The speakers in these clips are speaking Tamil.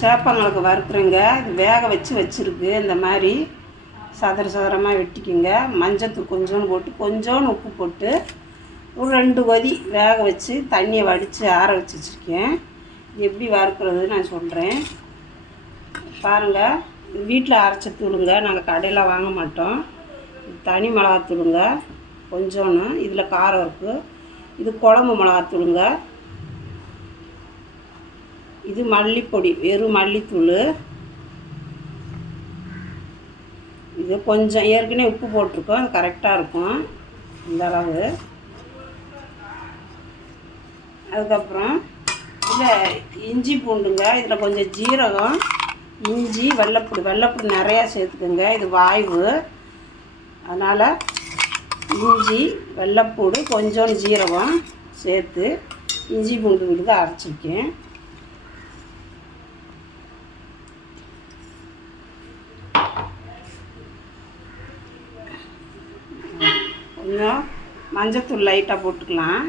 சேப்பங்களுக்கு வறுக்குறேங்க. இது வேக வச்சுருக்கு. இந்த மாதிரி சதுரமாக வெட்டிக்குங்க. மஞ்சத்தூள் கொஞ்சோன்னு போட்டு கொஞ்சோன்னு உப்பு போட்டு ஒரு 2 கொதி வேக வச்சு தண்ணியை வடித்து ஆற வச்சுருக்கேன். இது எப்படி வறுக்கிறது நான் சொல்கிறேன் பாருங்கள். வீட்டில் அரைச்ச தூளுங்க, நாங்கள் கடையில் வாங்க மாட்டோம். தனி மிளகாத்தூளுங்க கொஞ்சோன்னு, இதில் காரம் இருக்குது. இது குழம்பு மிளகாத்தூளுங்க. இது மல்லிப்பொடி, வெறும் மல்லித்தூள். இது கொஞ்சம் ஏற்கனவே உப்பு போட்டிருக்கோம், அது கரெக்டாக இருக்கும் இந்த அளவு. அதுக்கப்புறம் இதில் இஞ்சி பூண்டுங்க, இதில் கொஞ்சம் ஜீரகம், இஞ்சி, வெள்ளைப்பூடி நிறையா சேர்த்துக்குங்க. இது வாய்வு, அதனால் இஞ்சி, வெள்ளைப்பூடு, கொஞ்சோண்டு ஜீரகம் சேர்த்து இஞ்சி பூண்டு விழுது அரைச்சிருக்கேன். கொஞ்சம் மஞ்சத்தூள் லைட்டாக போட்டுக்கலாம்.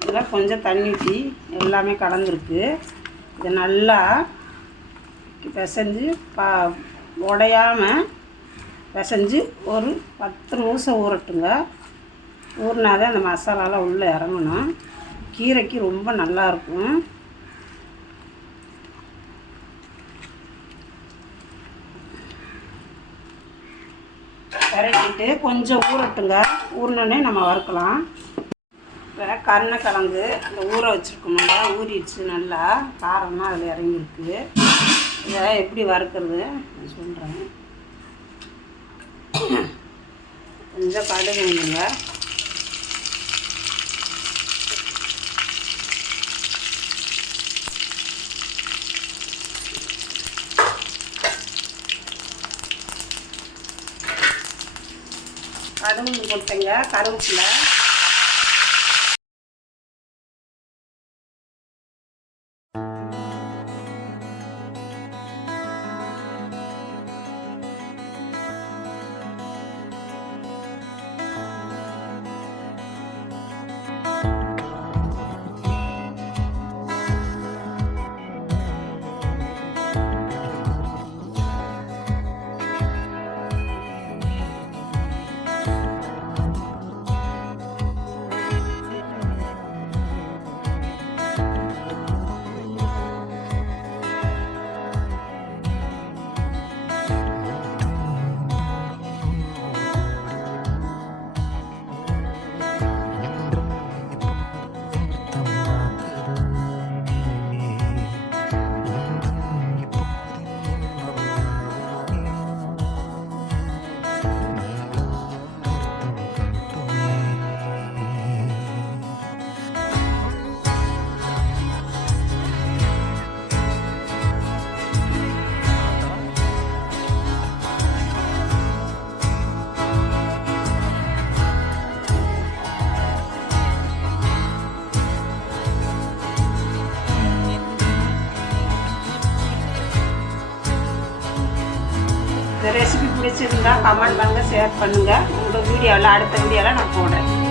இதில் கொஞ்சம் தண்ணி ஊற்றி எல்லாமே கலந்துருக்கு. இதை நல்லா பிசைஞ்சு உடையாமல் பிசைஞ்சு ஒரு 10 நிமிஷம் ஊறட்டுங்க. ஊறினாதான் அந்த மசாலாலாம் உள்ளே இறங்கணும். கீரைக்கு ரொம்ப நல்லாயிருக்கும். இறக்கிட்டு கொஞ்சம் ஊறட்டுங்க. ஊறினோடனே நம்ம வறுக்கலாம். இப்போ கருணக்கிழங்கு அந்த ஊற வச்சுருக்கோம்ல, ஊறிடுச்சு நல்லா. காரம்லாம் அதில் இறங்கிருக்கு. இதை எப்படி வறுக்கிறது நான் சொல்கிறேன். கொஞ்சம் கடுகு வேணுங்க. கடுகு போட்டேங்க, கருவேப்பிலை, இந்த ரெசிபி பிடிச்சிருந்தா கமெண்ட் பண்ணுங்கள், ஷேர் பண்ணுங்கள். உங்கள் வீடியோவில் அடுத்த வீடியோவில் நான் போடுறேன்.